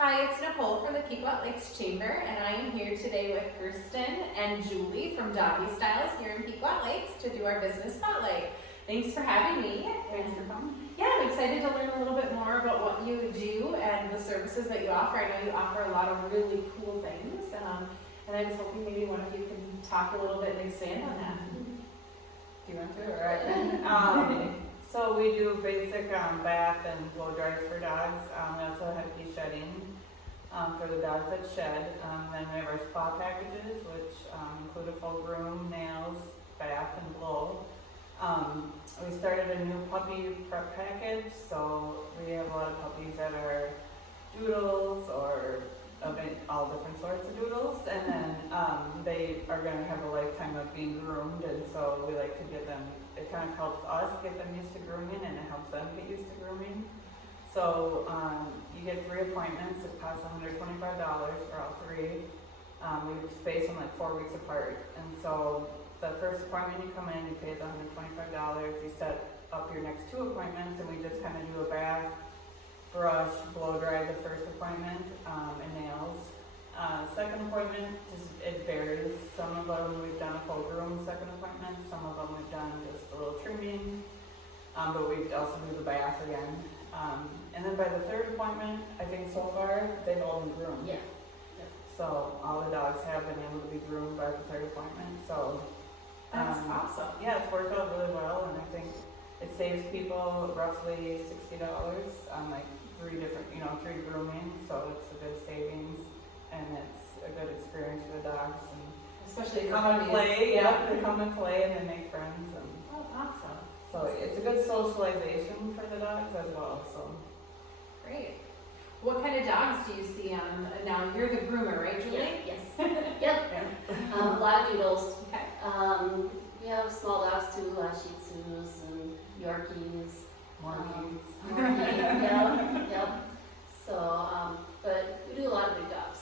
Hi, it's Nicole from the Pequot Lakes Chamber, and I am here today with Kirstin and Julie from Doggy Stylz here in Pequot Lakes to do our business spotlight. Thanks for having me. Thanks for coming. Yeah, I'm excited to learn a little bit more about what you do and the services that you offer. I know you offer a lot of really cool things, and I was hoping maybe one of you can talk a little bit and expand on that. Do you want to? All right. So we do basic bath and blow dryers for dogs. We also have de-shedding for the dogs that shed. Then we have our spa packages, which include a full groom, nails, bath, and blow. We started a new puppy prep package, so we have a lot of puppies that are doodles or all different sorts of doodles, and then they are going to have a lifetime of being groomed, and so we like to get them, it kind of helps us get them used to grooming, and it helps them get used to grooming. So you get 3 appointments. It costs $125 for all 3. We space them like 4 weeks apart, and so the first appointment you come in, you pay the $125. You set up your next 2 appointments, and we just kind of do a bath, brush, blow dry the first appointment, and nails. Second appointment, it varies. Some of them we've done a full groom second appointment, some of them we've done just a little trimming, but we also do the bath again. And then by the 3rd appointment, I think so far, they've all been groomed. Yeah. So all the dogs have been able to be groomed by the 3rd appointment, so. That's awesome. Yeah, it's worked out really well, and I think it saves people roughly $60 on like 3 different, 3 grooming, so it's a good savings, and it's a good experience for the dogs. And Especially they for come and puppies. play, yeah, they come and play and they make friends, and Oh, awesome. so it's a good socialization for the dogs as well. So Great. What kind of dogs do you see on, now you're the groomer, right, Julie? Yes. Yep. yeah. A lot of doodles. Okay. We have small dogs too, a lot of Shih Tzus and Yorkies. Monkeys. Yep. So, but we do a lot of big dogs.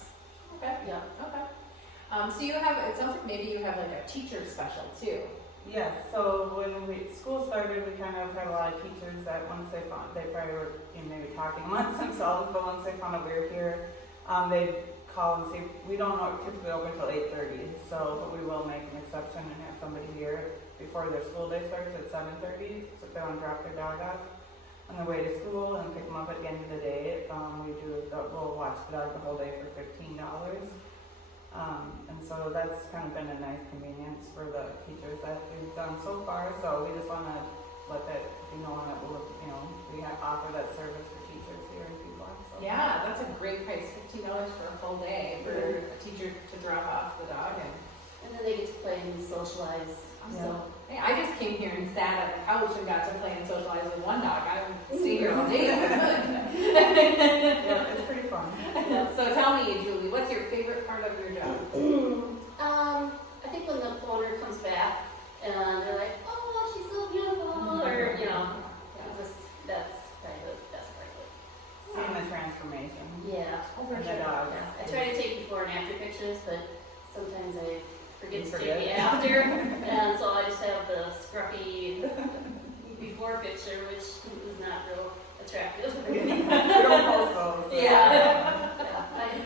Okay. Yep. Okay. So you have, it sounds like maybe you have like a teacher special too. Yes, so when school started, we kind of had a lot of teachers that once they found, they probably were maybe talking amongst themselves, but once they found out we were here, they'd call and say, we don't know, typically open until 8:30, so, but we will make an exception and have somebody here before their school day starts at 7:30, so if they want to drop their dog off on their way to school and pick them up at the end of the day, we'll watch the dog the whole day for $15. And so that's kind of been a nice convenience for the teachers that we've done so far. So we just want to let that be known that we offer that service for teachers here in Pequot. So. Yeah, that's a great price, $15 for a full day for a teacher to drop off the dog. And then they get to play and socialize. Yeah. So, Hey, I just came here and sat at the couch and got to play and socialize with one dog. I would stay here all day if I could. Yeah, it's pretty fun. So tell me, Julie, what's your favorite part of your job? I think when the owner comes back and they're like, oh, she's so beautiful, or, that's kind of the best part of it. Seeing the transformation. Yeah. Over And the dogs. I try to take before and after pictures, but sometimes I forget to forget. take the after, and so I just have the scruffy before picture, which is not real attractive. We don't post those. Yeah.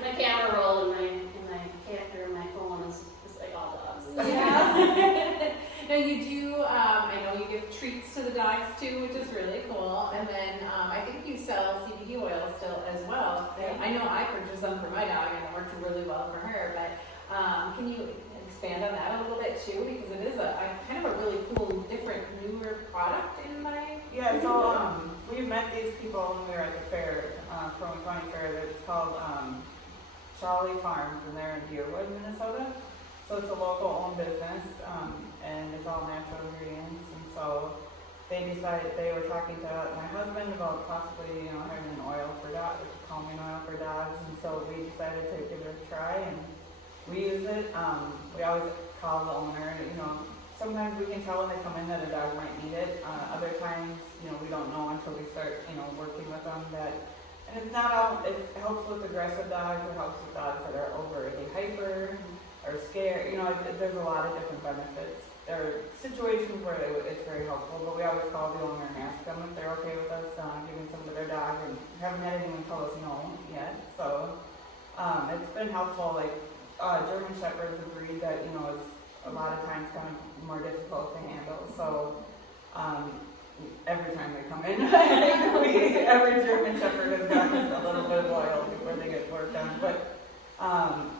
My camera roll and my capture and my phone is like all dogs. Yeah. Now you do, I know you give treats to the dogs too, which is really cool. And then I think you sell CBD oil still as well. Yeah. I know I purchased some for my dog and it worked really well for her, but can you expand on that a little bit too? Because it is a kind of a really cool, different, newer product in my Yeah, so we met these people when we were at the fair, Crow County Fair. It's called Charlie Farms, and they're in Deerwood, Minnesota. So it's a local owned business, and it's all natural ingredients. And so they decided, they were talking to my husband about possibly, having an oil for dogs, calming oil for dogs. And so we decided to give it a try, and we use it. We always call the owner, sometimes we can tell when they come in that a dog might need it. Other times, we don't know until we start, working with them that, and it's not all, it helps with aggressive dogs, it helps with dogs that are overly hyper or scared, there's a lot of different benefits. There are situations where it's very helpful, but we always call the owner and ask them if they're okay with us giving some to their dog, and haven't had anyone tell us no yet, so it's been helpful, like, German Shepherd is a breed that, you know, is a lot of times kind of more difficult to handle, so, every time they come in, I think every German Shepherd has gotten a little bit of oil before they get worked on, but,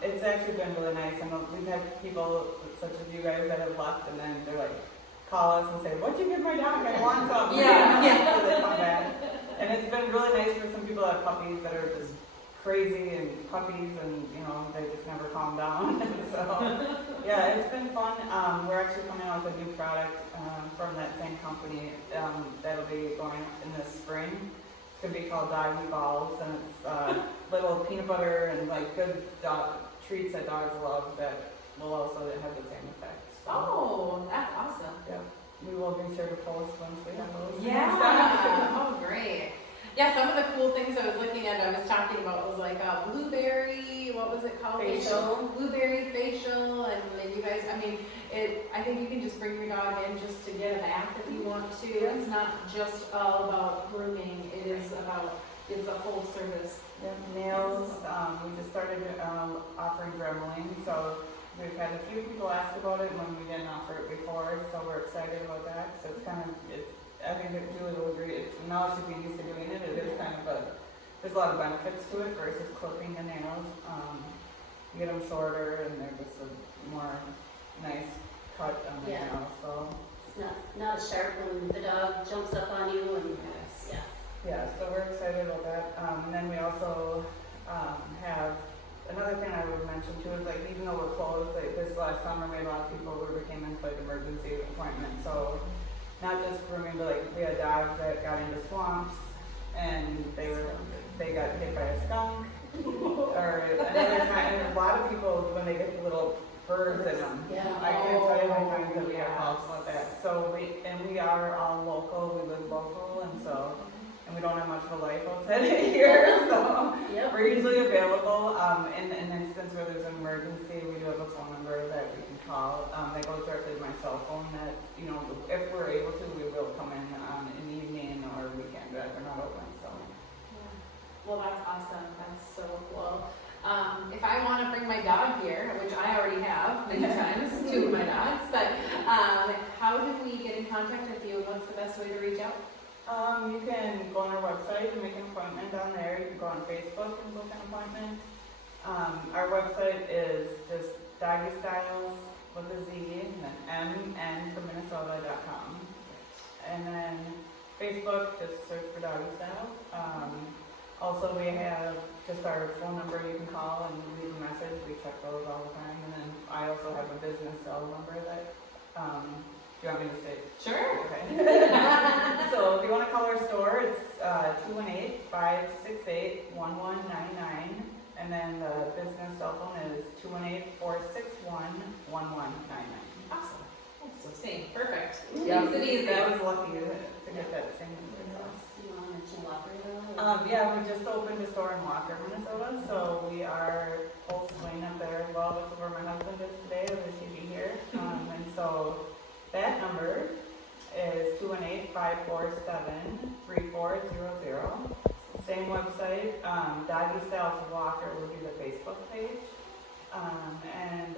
it's actually been really nice, and we've had people such as you guys that have left, and then they're like, call us and say, what'd you give my dog? I want some. Yeah. So they come back. And it's been really nice for some people that have puppies that are just crazy and puppies and, you know, they just never calm down. So, yeah, it's been fun. We're actually coming out with a new product from that same company that'll be going in the spring. It's going to be called Doggy Stylz, and it's little peanut butter and like good dog treats that dogs love that will also have the same effect. So, Oh, that's awesome. yeah, we will be sure to post once we have those. Yeah. Oh, great. Yeah, some of the cool things I was looking at, I was talking about was like a blueberry, what was it called? Facial. Blueberry facial, and then you guys, I mean, I think you can just bring your dog in just to get a bath if you want to. It's not just all about grooming, it's a full service. Yeah, nails, we just started offering dremeling, so we've had a few people ask about it when we didn't offer it before, so we're excited about that. So it's kind of, I think that Julie will agree, now she's been used to doing it, it is kind of there's a lot of benefits to it versus clipping the nails. You get them shorter and they're just a more nice cut on the nails, so. It's not as sharp when the dog jumps up on you and, yeah. Yeah, so we're excited about that. And then we also have, another thing I would mention too is like even though we're closed, like this last summer we had a lot of people who came in for like emergency appointments. So not just grooming, but like we had dogs that got into swamps and they got hit by a skunk. Or another time, a lot of people when they get little birds in them. Yeah. I can't tell you how many times that we have calls about that. So we are all local, we live local, and so. And we don't have much of a life outside of here, so we're usually available. In an instance where there's an emergency, we do have a phone number that we can call. That goes directly to my cell phone that, you know, if we're able to, we will come in the evening or weekend, but we're not open, so. Yeah. Well, that's awesome. That's so cool. If I want to bring my dog here, which I already have many times, two of my dogs, but how do we get in contact with you? What's the best way to reach out? You can go on our website and make an appointment down there. You can go on Facebook and book an appointment. Our website is just Doggy Stylz with a Z and then MN for Minnesota.com. And then Facebook, just search for Doggy Stylz. Also, we have just our phone number you can call and leave a message. We check those all the time. And then I also have a business cell number that, do you want me to say? Sure. Okay. So if you want to call our store, it's 218-568-1199. And then the business cell phone is 218-461-1199. Awesome. That's so same. Perfect. Yeah, Makes it easy. that was lucky to get that same number. You want to mention Walker though? Yeah, we just opened a store in Walker, Minnesota, so we are full swing up there as well, which is where my husband is today, I wish he'd be here. And so that number is 218-547-3400. Same website, Doggy Stylz Walker will be the Facebook page. And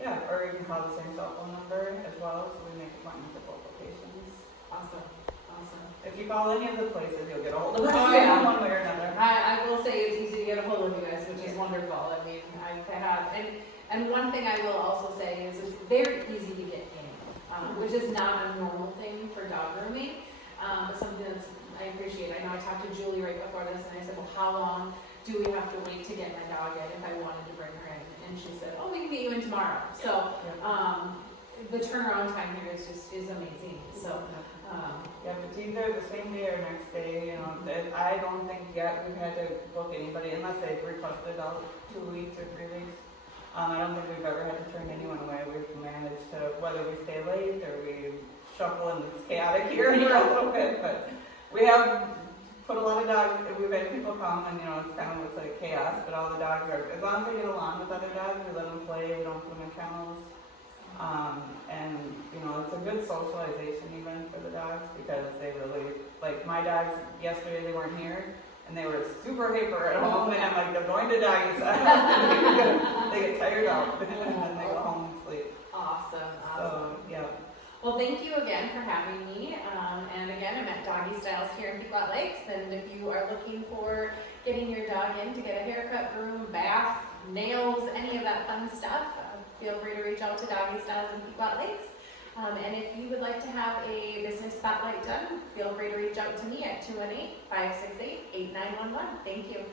yeah, or you can call the same cell phone number as well, so we make appointments at both locations. Awesome. Awesome. If you call any of the places, you'll get a hold of us Oh, yeah. one way or another. I will say it's easy to get a hold of you guys, which is wonderful. I mean, I have, and one thing I will also say is it's very easy to get in, which is not a normal thing for dog grooming, but something that's I appreciate. I know I talked to Julie right before this, and I said, well, how long do we have to wait to get my dog in if I wanted to bring her in? And she said, oh, we can get you in tomorrow. So the turnaround time here is amazing. So. Yeah, but it's either the same day or next day, you know, I don't think yet we've had to book anybody unless they've requested out 2 weeks or 3 weeks. I don't think we've ever had to turn anyone away. We've managed to, whether we stay late or we shuffle and it's chaotic here and there a little bit, but we have put a lot of dogs, we've had people come and, you know, it kind of looks like chaos, but all the dogs are, as long as they get along with other dogs, we let them play, we don't put them in kennels. And, you know, it's a good socialization even for the dogs because they really, like my dogs, yesterday they weren't here, and they were super hyper at home, and I'm like, they're going to Doggy Stylz. They get tired out, and then they go home and sleep. Awesome. So, yeah. Well, thank you again for having me. And again, I'm at Doggy Stylz here in Pequot Lakes. And if you are looking for getting your dog in to get a haircut, groom, bath, nails, any of that fun stuff, feel free to reach out to Doggy Stylz in Pequot Lakes. And if you would like to have a business spotlight done, feel free to reach out to me at 218-568-8911. Thank you.